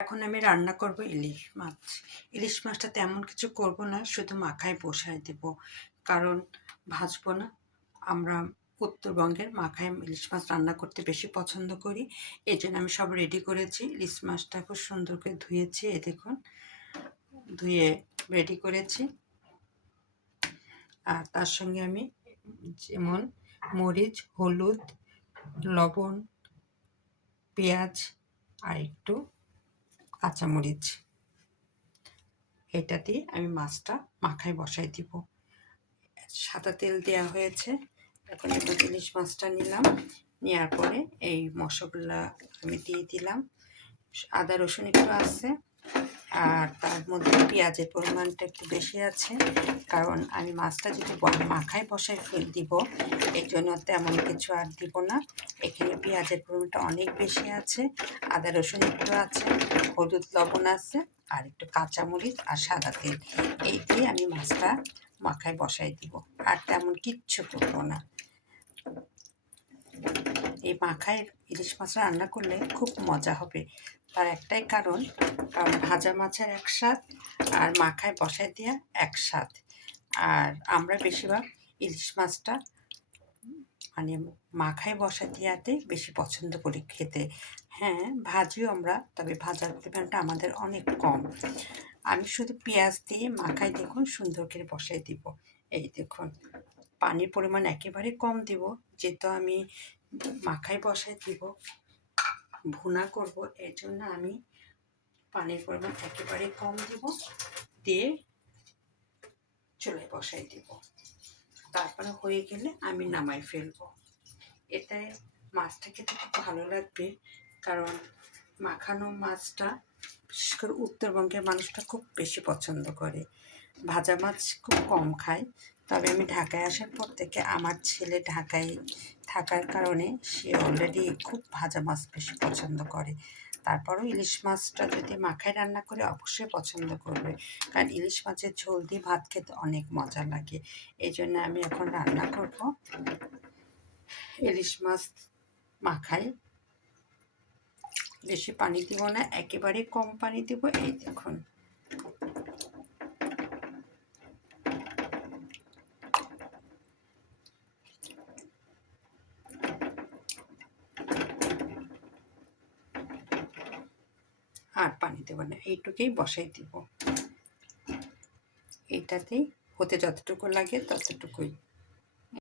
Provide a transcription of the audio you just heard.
এখন আমি রান্না করব ইলিশ মাছ। ইলিশ মাছটা তেমন কিছু করব না, শুধু মাখায় বসায় দেব, কারণ ভাজবো না। আমরা উত্তরবঙ্গের মাখায় ইলিশ মাছ রান্না করতে বেশি পছন্দ করি। এই জন্য আমি সব রেডি করেছি। ইলিশ মাছটা খুব সুন্দর করে ধুয়েছি, এ দেখুন, ধুয়ে রেডি করেছি। আর তার সঙ্গে আমি যেমন মরিচ, হলুদ, লবণ, পেঁয়াজ আর একটু কাঁচামরিচ, এটা দিয়ে আমি মাছটা মাখায় বসাই দিব। সাদা তেল দেওয়া হয়েছে। এখন এবার ইলিশ মাছটা নিলাম, নেওয়ার পরে এই মশলা আমি দিয়ে দিলাম। আদা রসুন একটু আছে, আর তার মধ্যে পেঁয়াজের পরিমাণটা একটু বেশি আছে, কারণ আমি মাছটা যদি মাখায় বসায় দিব, এই জন্য তেমন কিছু আর দিব না। এখানে পেঁয়াজের পরিমাণটা অনেক বেশি আছে, আদা রসুন একটু আছে, হলুদ লবণ আছে, আর একটু কাঁচামরিচ আর সাদা তেল, এই দিয়ে আমি মাছটা মাখায় বসাই দিব। আর তেমন কিচ্ছু করবো না। এই মাখায় ইলিশ মাছ রান্না করলে খুব মজা হবে। তার একটাই কারণ ভাজা মাছের এক স্বাদ আর মাখায় বসায় দেওয়া এক স্বাদ। আর আমরা বেশিরভাগ ইলিশ মাছটা মানে মাখায় বসা দেওয়াতে বেশি পছন্দ করি খেতে। হ্যাঁ, ভাজিও আমরা, তবে ভাজার পরিমাণটা আমাদের অনেক কম। আমি শুধু পেঁয়াজ দিয়ে মাখায় দেখুন সুন্দর করে বসাই দিব। এই দেখুন, পানির পরিমাণ একেবারে কম দিব, যেহেতু আমি মাখায় বসাই দিব, ভুনা করব, এর জন্য আমি পানির পরিমাণ একেবারে কম দিব, দিয়ে চুলায় বসাই দিব। তারপরে হয়ে গেলে আমি নামাই ফেলবো। এতে মাছটা খেতে খুব ভালো লাগবে, কারণ মাখানো মাছটা বিশেষ করে উত্তরবঙ্গের মানুষটা খুব বেশি পছন্দ করে। ভাজা মাছ খুব কম খায়, তবে আমি ঢাকায় আসার পর থেকে আমার ছেলে ঢাকায় থাকার কারণে সে অলরেডি খুব ভাজা মাছ বেশি পছন্দ করে। তারপরেও ইলিশ মাছটা যদি মাখায় রান্না করে অবশ্যই পছন্দ করবে, কারণ ইলিশ মাছের ঝোল দিয়ে ভাত খেতে অনেক মজা লাগে। এই জন্য আমি এখন রান্না করব ইলিশ মাছ মাখায়। বেশি পানি দিব না, একেবারে কম পানি দিব। এই দেখুন, আর পানি দেব না, এইটুকুই বসাই দিব। এইটাতেই হতে যতটুকু লাগে ততটুকুই।